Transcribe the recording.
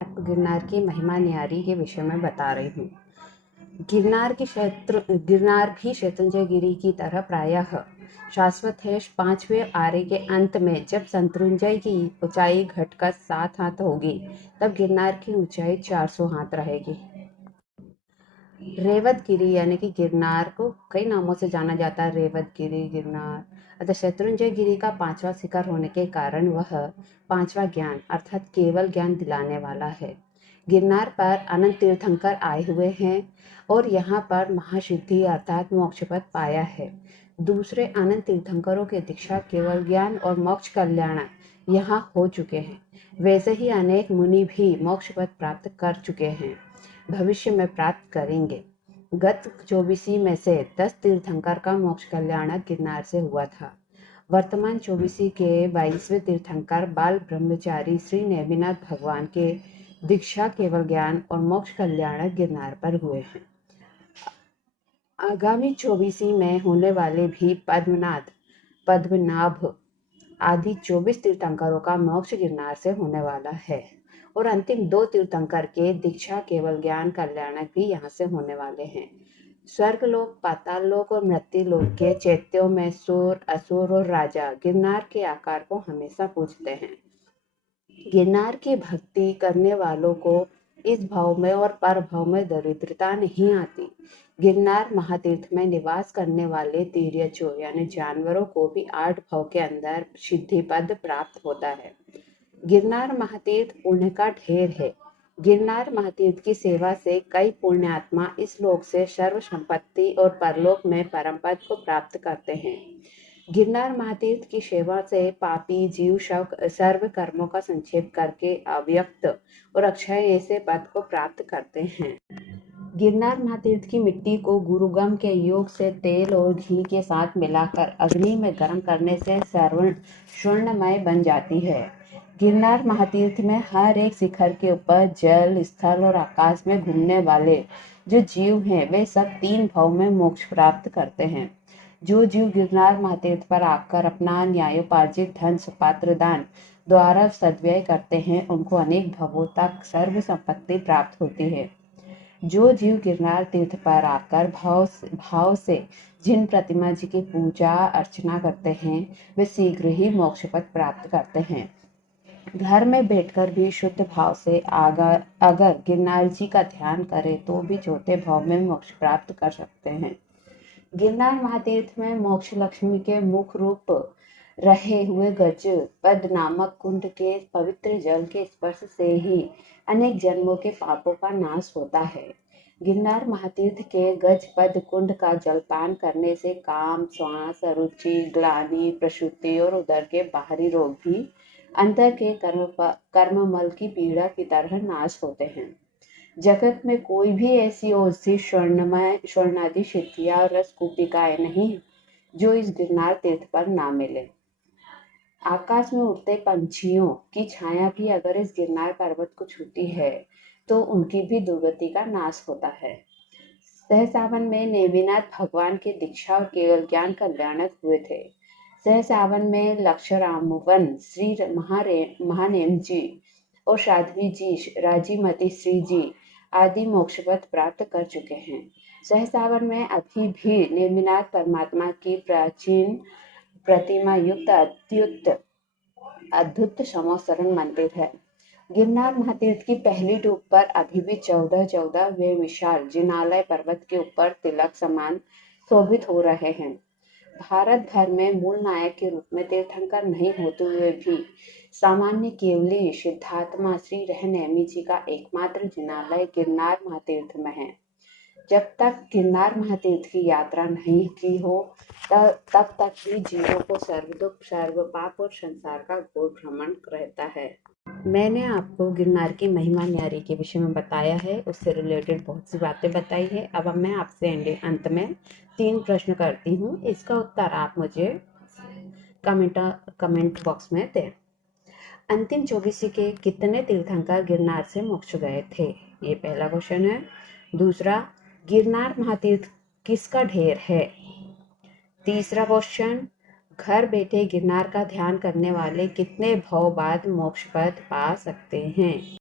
आपको गिरनार की महिमा न्यारी के विषय में बता रही हूँ। गिरनार भी शत्रुंजय गिरी की तरह प्रायः शाश्वत है। 5वें आरे के अंत में जब शत्रुंजय की ऊंचाई घटकर 7 हाथ होगी, तब गिरनार की ऊंचाई 400 हाथ रहेगी। रेवतगिरी यानी कि गिरनार को कई नामों से जाना जाता है। रेवतगिरी, गिरनार अतः शत्रुंजय गिरी का 5वां शिखर होने के कारण वह 5वां ज्ञान अर्थात केवल ज्ञान दिलाने वाला है। गिरनार पर अनंत तीर्थंकर आए हुए हैं और यहाँ पर महासिद्धि अर्थात मोक्ष पद पाया है। दूसरे अनंत तीर्थंकरों के दीक्षा केवल ज्ञान और मोक्ष कल्याण यहाँ हो चुके हैं। वैसे ही अनेक मुनि भी मोक्ष पद प्राप्त कर चुके हैं, भविष्य में प्राप्त करेंगे। गत 24 में से 10 तीर्थंकर का मोक्ष कल्याण गिरनार से हुआ था। वर्तमान 24 के 22वें तीर्थंकर बाल ब्रह्मचारी श्री नेमिनाथ भगवान के दीक्षा केवल ज्ञान और मोक्ष कल्याण गिरनार पर हुए हैं। आगामी 24 में होने वाले भी पद्मनाभ आदि 24 तीर्थंकरों का मोक्ष गिरनार से होने वाला है और अंतिम 2 तीर्थंकर के दीक्षा केवल ज्ञान कल्याणक भी यहाँ से होने वाले हैं। स्वर्गलोक, पाताल लोक और मृत्यु लोक के चैत्यों में सुर, असुर और राजा गिरनार के आकार को हमेशा पूजते हैं। गिरनार की भक्ति करने वालों को इस भाव में और पर भाव में दरिद्रता नहीं आती। गिरनार महातीर्थ में निवास करने वाले तिर्यचों यानी जानवरों को भी 8 भाव के अंदर सिद्धि पद प्राप्त होता है। गिरनार महातीर्थ पुण्य का ढेर है। गिरनार महातीर्थ की सेवा से कई पुण्यात्मा इस लोक से सर्व संपत्ति और परलोक में परम पद को प्राप्त करते हैं। गिरनार महातीर्थ की सेवा से पापी जीव सर्व कर्मों का संक्षेप करके अव्यक्त और अक्षय ऐसे पद को प्राप्त करते हैं। गिरनार महातीर्थ की मिट्टी को गुरुगम के योग से तेल और घी के साथ मिलाकर अग्नि में गर्म करने से स्वर्णमय बन जाती है। गिरनार महातीर्थ में हर एक शिखर के ऊपर जल, स्थल और आकाश में घूमने वाले जो जीव हैं, वे सब 3 भाव में मोक्ष प्राप्त करते हैं। जो जीव गिरनार महातीर्थ पर आकर अपना न्यायोपार्जित धन सुपात्र दान द्वारा सद्व्यय करते हैं, उनको अनेक भवों तक सर्व संपत्ति प्राप्त होती है। जो जीव गिरनार तीर्थ पर आकर भाव से जिन प्रतिमा जी की पूजा अर्चना करते हैं, वे शीघ्र ही मोक्ष पद प्राप्त करते हैं। घर में बैठकर भी शुद्ध भाव से अगर गिरनार जी का ध्यान करें तो भी चौथे भाव में मोक्ष प्राप्त कर सकते हैं। गिरनार महातीर्थ में मोक्ष लक्ष्मी के मुख रूप रहे हुए गज पद नामक कुंड के पवित्र जल के स्पर्श से ही अनेक जन्मों के पापों का नाश होता है। गिरनार महातीर्थ के गज पद कुंड का जलपान करने से काम, श्वास, अरुचि, ग्लानि, प्रसूति और उदर के बाहरी रोग भी अंतर के कर्ममल की पीड़ा की तरह नाश होते हैं। जगत में कोई भी ऐसी औषधि स्वर्णादि सिद्धियां और रसकूपिकाएं नहीं जो इस गिरनार तीर्थ पर ना मिले। आकाश में उड़ते पंछियों की छाया भी अगर इस गिरनार पर्वत को छूती है तो उनकी भी दुर्गति का नाश होता है। सहसावन में नेमिनाथ भगवान की दीक्षा और केवल ज्ञान कल्याणक हुए थे। सहसावन में लक्षरामवन श्री महानेम जी और साध्वी जी, राजीमती श्री जी आदि मोक्ष पद प्राप्त कर चुके हैं। सहसावन में अभी भी नेमिनाथ परमात्मा की प्राचीन प्रतिमा युक्त अद्भुत समोसरण मंदिर है। गिरनार महातीर्थ की पहली डूब पर अभी भी 14 वे विशाल जिनालय पर्वत के ऊपर तिलक समान शोभित हो रहे हैं। भारत भर में मूल नायक के रूप में तीर्थंकर नहीं होते हुए भी सामान्य केवली सिद्धात्मा श्री रहनेमी जी का एकमात्र जिनालय गिरनार महातीर्थ में है। जब तक गिरनार महातीर्थ की यात्रा नहीं की हो तब तक ही जीवों को सर्व दुख, सर्व पाप और संसार का घोर भ्रमण रहता है। मैंने आपको गिरनार की महिमा न्यारी के विषय में बताया है, उससे रिलेटेड बहुत सी बातें बताई है। अब मैं आपसे अंत में 3 प्रश्न करती हूँ, इसका उत्तर आप मुझे कमेंट बॉक्स में दें। अंतिम 24 के कितने तीर्थंकर गिरनार से मोक्ष गए थे? ये पहला क्वेश्चन है। दूसरा, गिरनार महातीर्थ किसका ढेर है? तीसरा क्वेश्चन, घर बैठे गिरनार का ध्यान करने वाले कितने भव बाद मोक्ष पद पा सकते हैं?